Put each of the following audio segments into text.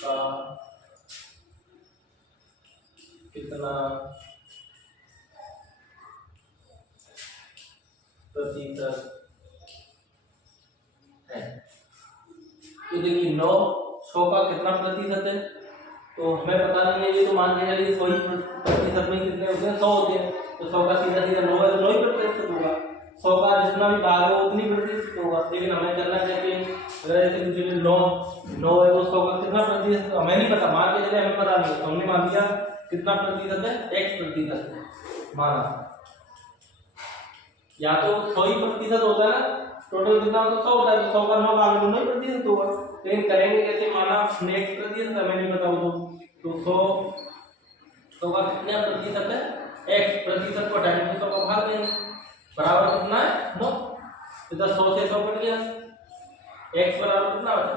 का कितना प्रतिशत है। तो देखिए 9 100 का कितना प्रतिशत है, तो हमें पता नहीं है, ये तो मान के चलिए 100 प्रतिशत में कितने होते हैं, 100 होते हैं, तो 100 का सीधा सीधा 9 है तो 9 ही प्रतिशत होगा। 100 का जितना भी भाग है उतनी प्रतिशत होगा। लेकिन हमें करना है कि जैसे कुछ 9 है तो 100 का कितना प्रतिशत हमें नहीं पता, मान के चलिए हमें पता नहीं, तो हमने मान लिया कितना प्रतिशत है, x प्रतिशत है माना। या तो 100 ही प्रतिशत होता है ना, टोटल कितना तो 100 होता है, तो 100 का 9 भाग 9 ही प्रतिशत होगा। लेकिन करेंगे कैसे, माना हमने x प्रतिशत हमें नहीं पता हो तो 100 का कितना प्रतिशत है, x प्रतिशत को हटाएंगे 100 का भाग देंगे, बराबर कितना है 9। इधर 100 से 100 कट गया, x बराबर कितना बचा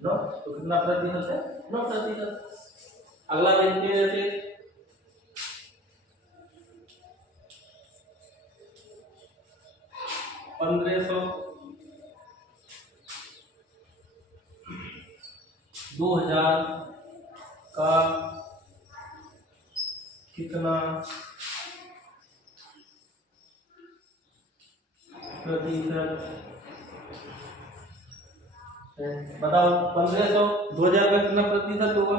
9, तो कितना प्रतिशत है 9%। अगला देखते हैं जैसे 1500 2000 का कितना प्रतिशत है, बताओ। 1500 2000 का कितना प्रतिशत होगा,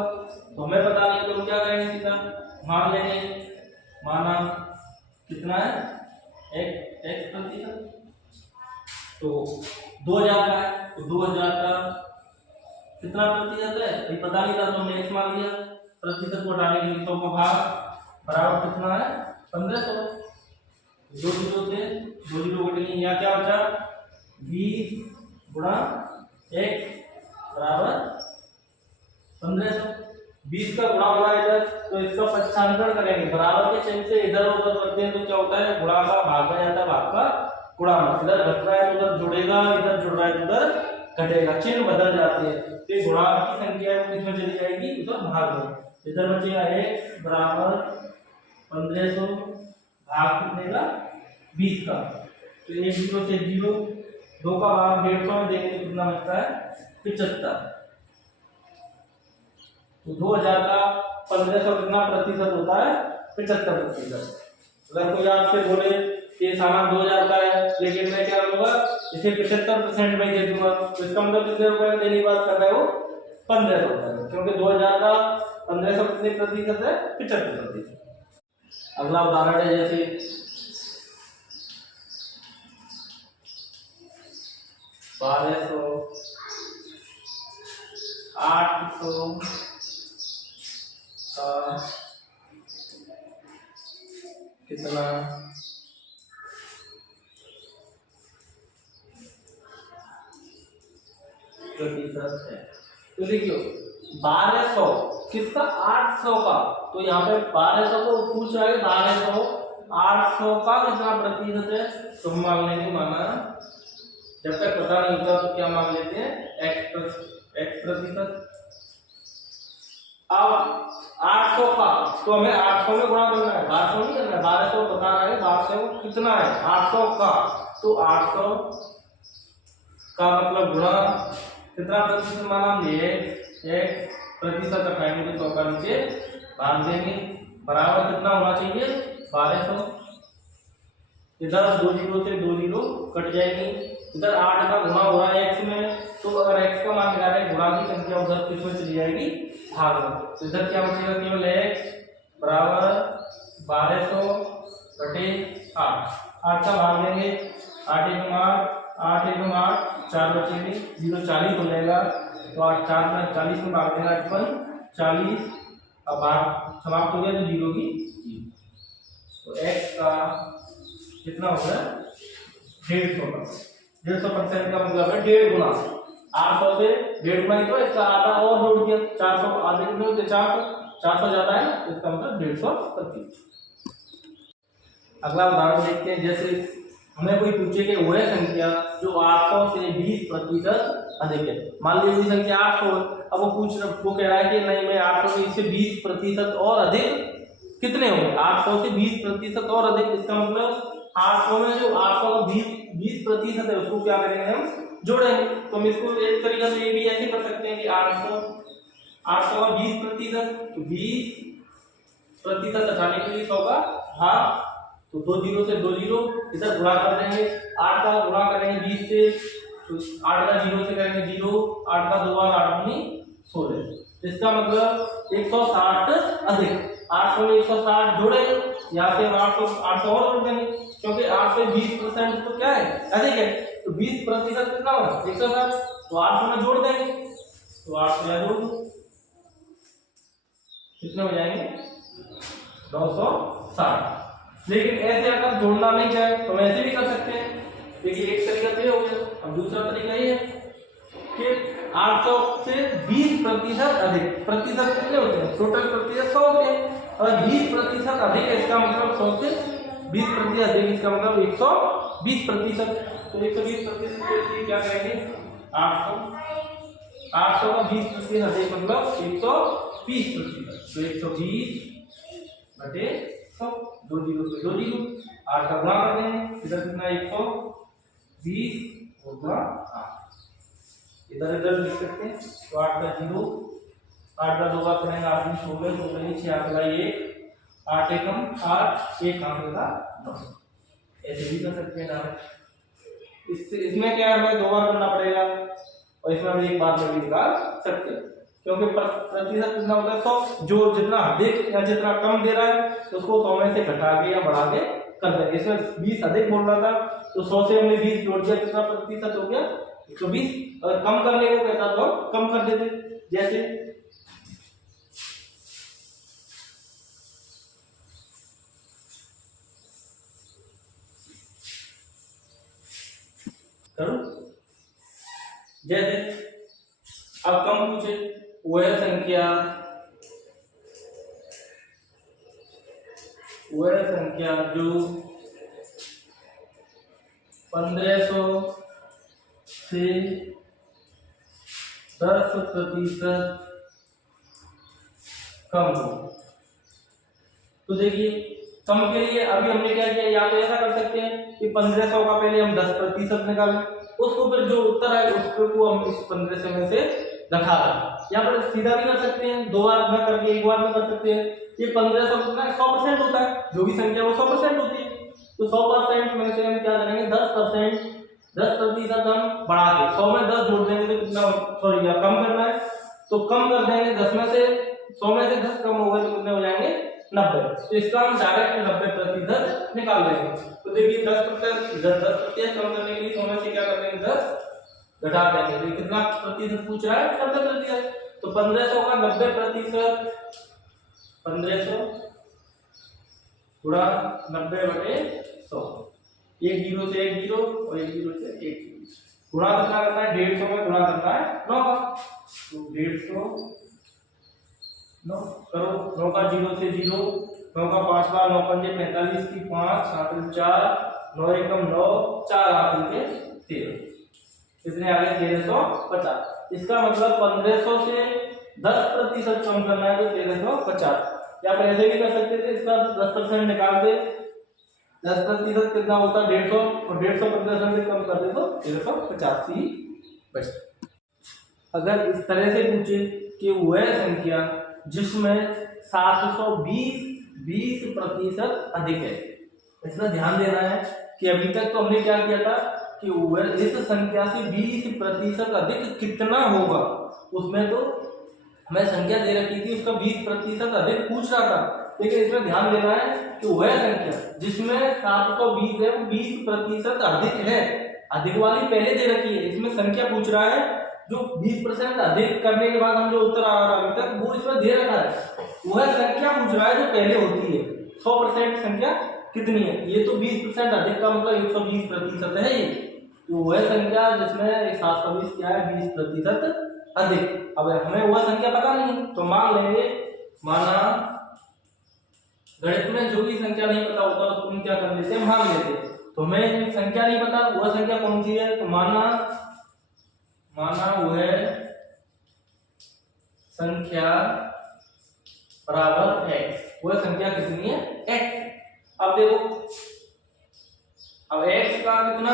तो हमें पता नहीं, तो हम क्या करेंगे, सीधा मान लेंगे, माना कितना है x प्रतिशत, तो 2000 का है, तो 2000 का कितना प्रतिशत है ये पता नहीं था, तो हमने x मान लिया, प्रतिशत को हटाने के लिए 100 का भाग बराबर कितना है 1500। 2 0 से 2 0 कटेंगे, यहाँ क्या बचा 20 गुणा x बराबर 1500। 20 का गुणा होगा इधर, तो इसका पक्षांतर करेंगे, बराबर के चिन्ह से इधर उधर करते हैं तो क्या होता है, गुणा का भाग में जाता है, भाग का गुणा में, इधर घट रहा है तो उधर जुड़ेगा, इधर जुड़ रहा है तो उधर घटेगा, चिन्ह बदल जाते हैं, तो गुणा की संख्या किसमें चली जाएगी, उधर भाग में। इधर बचेगा x बराबर 1500 भाग कितने का 20 का, तो 1 0 से 0, 2 का भाग 150 में देंगे तो कितना बचता है 75। तो 2000 का 1500 कितना प्रतिशत होता है 75%। अगर कोई आपसे बोले कि सामान 2000 का है लेकिन मैं क्या करूंगा इसे 75% में दे दूंगा, तो इसका मतलब कितने रुपए देने की बात कर रहे हो 1500 रुपए, क्योंकि 2000 का 1500 कितने प्रतिशत है 75%। अगला उदाहरण है जैसे 1200 800 का कितना प्रतिशत है। तो देखियो 1200 किसका 800 का, तो यहाँ पे 1200 को पूछ रहा है 1200 800 का कितना प्रतिशत है, तो हम मान लेंगे, माना जब तक पता नहीं होता तो क्या मान लेते हैं x प्रतिशत। अब 800 का तो हमें 800 में गुणा करना है, 1200 नहीं करना है, 1200 बताना है 1200 कितना है 800 का, तो 800 का मतलब गुणा कितना प्रतिशत माना हमने एक प्रतिशत रखेंगे तो 100 का नीचे भाग देंगे, बराबर कितना होना चाहिए 1200। इधर 2 0 से 2 0 कट जाएगी, इधर 8 का गुणा हो रहा है x में, तो अगर x का मान निकाले गुणा की संख्या उधर किसमें चली जाएगी भाग में, तो इधर क्या बचेगा केवल x बराबर 1200 बटे 8, 8 का भाग देंगे 8 1 8 8 1 8 4 बचेंगे 0 40 हो जाएगा, तो 8 4 में 40 में भाग देना 40, अब भाग समाप्त हो गया तो 0 की 0, तो x का कितना हो गया 150% का मतलब है 1.5 गुना, 800 से 1.5 गुना ही, तो इसका आधा और जोड़ दिया 400, आधे कितने होते 400 ज्यादा है तो इसका मतलब 150%। अगला उदाहरण देखते हैं, जैसे हमें कोई पूछे कि वह संख्या जो 800 से 20% अधिक है, मान लीजिए संख्या 800 है, अब वो कह रहा है कि नहीं मैं 800 से इससे 20% और अधिक कितने होंगे, 800 से 20% और अधिक, इसका मतलब 800 में जो 800 का 20% है उसको क्या करेंगे हम जोड़ेंगे। तो हम इसको एक तरीके से ये भी ऐसे कर सकते हैं कि 800 का 20%, तो 20% हटाने के लिए 100 का हाफ, तो 2 जीरो से 2 जीरो इधर गुणा कर देंगे। 8 का गुणा करेंगे 20 से, तो 8 का 0 से करेंगे 0, 8 का 2 बार 8 दूनी 16। तो इसका मतलब 160 अधिक 800 में 160 जोड़े, यहाँ से हम 800 और जोड़ देंगे, क्योंकि 8 से 20% तो क्या है अधिक है, तो 20% कितना होगा 160, तो 800 में जोड़ देंगे, तो 800 यहाँ जोड़ दो, कितने हो जाएंगे 960। लेकिन ऐसे अगर जोड़ना नहीं चाहे तो हम ऐसे भी कर सकते हैं। देखिए एक तरीका तो ये हो गया, अब दूसरा तरीका ये है कि 800 से 20% अधिक, प्रतिशत कितने होते हैं, टोटल प्रतिशत 100 होते हैं, और 20% अधिक है इसका मतलब 100 से 20% अधिक, इसका मतलब 120%। तो 120% के लिए क्या करेंगे 800 का 20% अधिक मतलब 120%, तो 120 बटे 100, 2 जीरो से 2 जीरो, 8 का गुणा कर देंगे, इधर कितना 120 और गुणा 8, इधर इधर लिख सकते हैं, तो 8 का 0, 8 का 2 बार करेंगे 8 में 16, 16 में 6 आंकड़ा 1, 8 एकम 8, 1 आंकड़ा 9, ऐसे भी कर सकते हैं डायरेक्ट। इसमें क्या है हमें 2 बार करना पड़ेगा, और इसमें हम एक बार में भी निकाल सकते हैं, क्योंकि प्रतिशत कितना होता है 100, जो जितना अधिक या जितना कम दे रहा है उसको 100 में से घटा के या बढ़ा के कर देंगे। इसमें 20 अधिक बोल रहा था, तो 100 से हमने 20 जोड़ दिया, कितना प्रतिशत हो गया 120। अगर कम करने को कहता तो हम कम कर देते, जैसे करो, जैसे अब कम पूछे वह संख्या जो 1500 से 10% कम हो। तो देखिए कम के लिए अभी हमने क्या किया, या तो ऐसा कर सकते हैं कि 1500 का पहले हम 10% निकालें, उसको फिर जो उत्तर है उसको हम इस 1500 में से घटा दें। यहाँ पर सीधा भी कर सकते हैं, 2 बार न करके 1 बार में कर सकते हैं। ये 1500 कितना 100% होता है, जो भी संख्या वो 100% होती है, तो 100% में से हम क्या करेंगे 10% हम बढ़ा के 100 में 10 जोड़ देंगे, तो कितना सॉरी कम करना है तो कम कर देंगे, 10 में से 100 में से 10 कम हो गए तो कितने हो जाएंगे 90। तो इसका हम डायरेक्ट 90% निकाल देंगे। तो देखिए 10% कम करने के लिए 100 में से क्या कर देंगे 10 घटा देंगे, तो कितना प्रतिशत पूछ रहा है 90%। तो 1500 का 90%, 1500 गुणा 90/100, 1 जीरो से 1 जीरो और 1 जीरो से 1 जीरो, गुणा कितना करना है 150 में गुणा करना है 9 का, तो 150 9 करो, 9 का 0 से 0, 9 का 5 बार 9 पंजे 45 की 5 7 4, 9 एकम 9, 4 आठ के 13, कितने आ गए 1350। इसका मतलब 1500 से 10% कम करना है तो 1350। या फिर ऐसे भी कर सकते थे, इसका 10% निकाल दे, 10% कितना होता है 150, और 150 1500 से कम कर दे तो 1350 ही बचता। अगर इस तरह से पूछे कि वह संख्या जिसमें 720% अधिक है, इसमें ध्यान देना है कि अभी तक तो हमने क्या किया था कि वह इस संख्या से 20% अधिक कितना होगा, उसमें तो हमें संख्या दे रखी थी, उसका 20% अधिक पूछ रहा था। लेकिन इसमें ध्यान देना है कि वह संख्या जिसमें 720 है वो 20% अधिक है, अधिक वाली पहले दे रखी है, इसमें संख्या पूछ रहा है जो 20% अधिक करने के बाद हम जो उत्तर आ रहा है अभी तक वो इसमें दे रखा है, वह संख्या पूछ रहा है जो पहले होती है। 100% संख्या कितनी है, ये तो 20% अधिक का मतलब 120% है ये, तो वह संख्या जिसमें 720 क्या है 20% अधिक। अब हमें वह संख्या पता नहीं तो मान लेंगे, माना गणित में जो भी संख्या नहीं पता होता उसको हम क्या कर लेते हैं मान लेते हैं। तो हमें संख्या नहीं पता, वह संख्या कौन सी है, तो माना वह संख्या बराबर x, वह संख्या कितनी है x। अब देखो अब x का कितना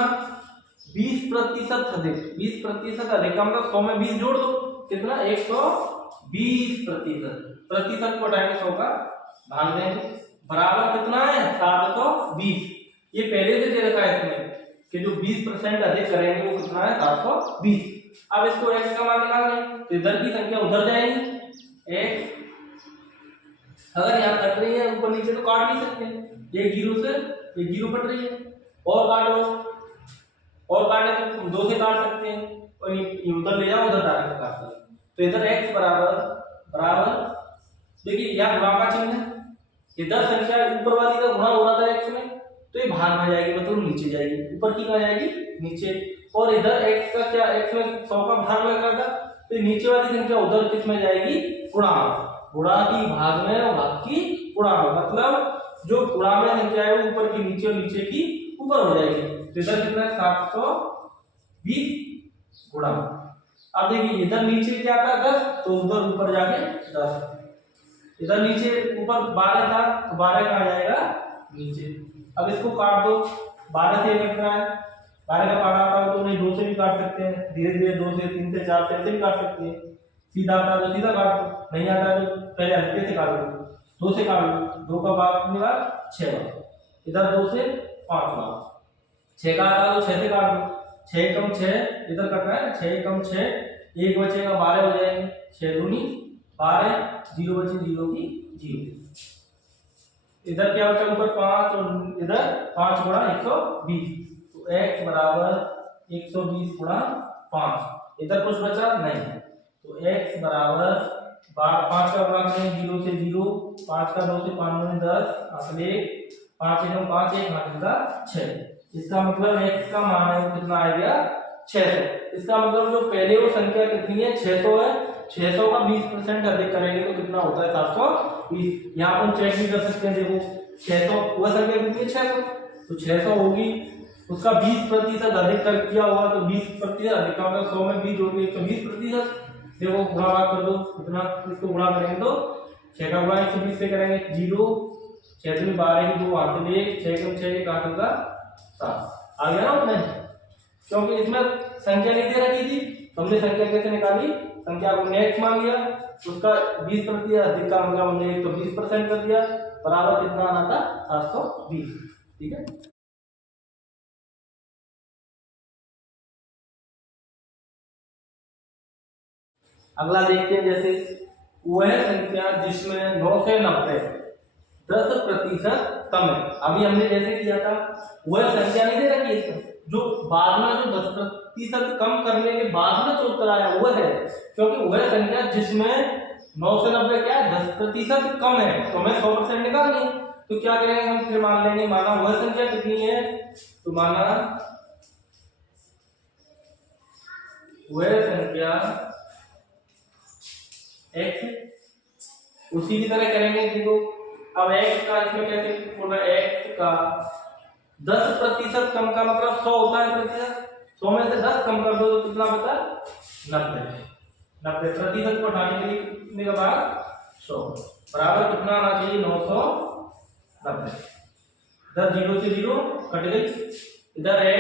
20% अधिक, 20% अधिक का मतलब 100 में 20 जोड़ दो, कितना 120%, प्रतिशत को हटाएंगे 100 का भाग देंगे, बराबर कितना है 720। ये पहले से दे रखा है इसमें कि जो 20% अधिक करेंगे वो कितना है 720। अब इसको x का मान निकालना है तो इधर की संख्या उधर जाएगी, x अगर यहाँ कट रही है ऊपर नीचे तो काट नहीं सकते, एक जीरो से एक जीरो कट रही है, और काटो, और काटे तो 2 से काट सकते हैं, और ये उधर ले जाओ उधर डायरेक्ट काट सकते हैं। तो इधर x बराबर देखिए यहाँ गुणा का चिन्ह है, इधर संख्या ऊपर वाली का गुणा हो रहा था x में तो ये भाग में जाएगी, मतलब नीचे जाएगी, ऊपर की कहाँ जाएगी नीचे, और इधर x का क्या x में 100 का भाग लग रहा था तो नीचे वाली संख्या उधर किस में जाएगी गुणा, गुणा की भाग में और भाग की गुणा में, मतलब जो गुणा में संख्या है वो ऊपर की नीचे और नीचे की ऊपर हो जाएगी। तो इधर कितना है 720 गुणा, अब देखिए इधर नीचे क्या था 10 तो उधर ऊपर जाके 10, इधर नीचे ऊपर 12 था तो 12 कहाँ जाएगा नीचे। अब इसको काट दो, 12 से कितना है 12 का काटा आता तो नहीं 2 से भी काट सकते हैं, धीरे धीरे 2 से 3 से 4 से ऐसे भी काट सकते हैं, सीधा आता है तो सीधा काट दो, नहीं आता है तो पहले हल्के से काट दो, 2 से काट दो, 2 का भाग कितनी बार 6 बार, इधर 2 से 5 बार, 6 का आता है तो 6 से काट दो, 6 कम 6 इधर कटना है, 6 कम 6 1 बचेगा 12 हो जाएंगे, 6 दूनी 12, 0 बचे 0 की 0, इधर क्या बचा ऊपर 5 और इधर 5 गुणा 120, तो x बराबर 120 गुणा 5, इधर कुछ बचा नहीं, तो x बराबर 5 का गुणा करें 0 से 0, 5 का 2 से 5 में 10, असले 5 एकम 5 1 5 6, इसका मतलब x का मान है कितना आ गया 600। इसका मतलब जो पहले वो संख्या कितनी है 600 है, 600 का 20% अधिक करेंगे तो कितना होता है 720। यहाँ अपन चेक भी कर सकते हैं, देखो 600 वह संख्या कितनी है 600, तो 600 होगी उसका 20% अधिक कर किया होगा तो 20% अधिक का मतलब 100 में 20 जोड़ के 120%, देखो गुणा भाग कर दो कितना, इसको गुणा करेंगे तो 6 का गुणा 120 से करेंगे 0, 6 में 12 की 2 हाथ ले 6 कम 6 काट होगा 7, आ गया ना उतना, क्योंकि इसमें संख्या नहीं दे रखी थी, हमने संख्या कैसे निकाली, संख्या को नेक्स्ट मान लिया, उसका 20% अधिक का मतलब हमने 120% कर दिया, बराबर कितना आना था 720। ठीक है, अगला देखते हैं, जैसे वह संख्या जिसमें 9 से 90 10% कम है। अभी हमने जैसे किया था वह संख्या नहीं दे रखी है, जो बाद में जो 10% कम करने के बाद में जो उत्तर आया वह है, क्योंकि वह संख्या जिसमें 9 से 90 क्या है 10% कम है तो हमें 100% निकालनी है, तो क्या करेंगे हम फिर मान लेंगे, माना वह संख्या कितनी है, तो माना वह संख्या x, उसी की तरह करेंगे, देखो अब x का इसमें कैसे बोला, x का 10% कम का मतलब 100 होता है प्रतिशत, 100 में से 10 कम कर दो तो कितना बचा 90% को हटाने के लिए कितने का भाग 100, बराबर कितना आना चाहिए 990, इधर 0 से 0 कट गई, इधर x,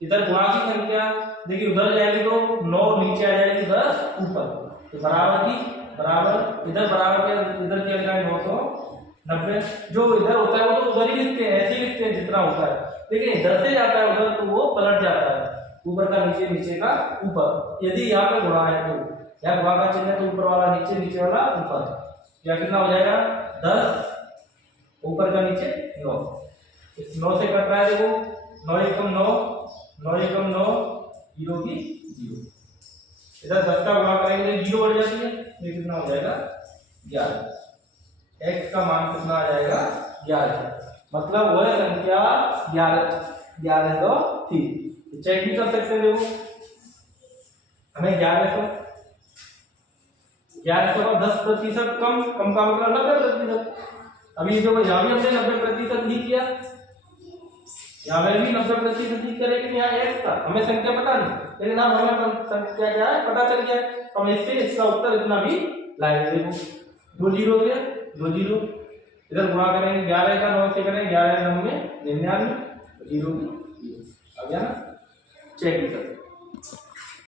इधर गुणा की संख्या देखिए उधर जाएगी तो 9 नीचे आ जाएगी 10 ऊपर, तो बराबर की बराबर इधर बराबर के इधर क्या लिखा है 990, जो इधर होता है वो तो उधर ही लिखते हैं, ऐसे ही लिखते हैं जितना होता है, लेकिन इधर से जाता है उधर तो वो पलट जाता है, ऊपर का नीचे नीचे का ऊपर, यदि यहाँ पे गुणा है तो यहाँ गुणा का चिन्ह है तो ऊपर वाला नीचे नीचे वाला ऊपर, या कितना हो जाएगा 10 ऊपर का नीचे 9, इस 9 से कट रहा है, देखो 9 एकम 9 9 एकम 9 0 की 0, इधर 10 का गुणा करेंगे 0 बढ़ जाती है, ये कितना हो जाएगा 11, x का मान कितना आ जाएगा 11, मतलब वह संख्या 11 तो थी, चेक भी कर सकते हैं, देखो हमें 1100 का 10% कम का मतलब 90%, अभी जो यहाँ भी हमने 90% ही किया, यहाँ में भी 90% ही करे, लेकिन यहाँ x था हमें संख्या पता नहीं, लेकिन अब हमें संख्या क्या है पता चल गया, तो हम इससे इसका उत्तर इतना भी लाएंगे, देखो 2 0 से 2 0, इधर गुणा करेंगे 11 का 9 से करेंगे 11 9 में 99, 0 आ गया ना, चेक कर।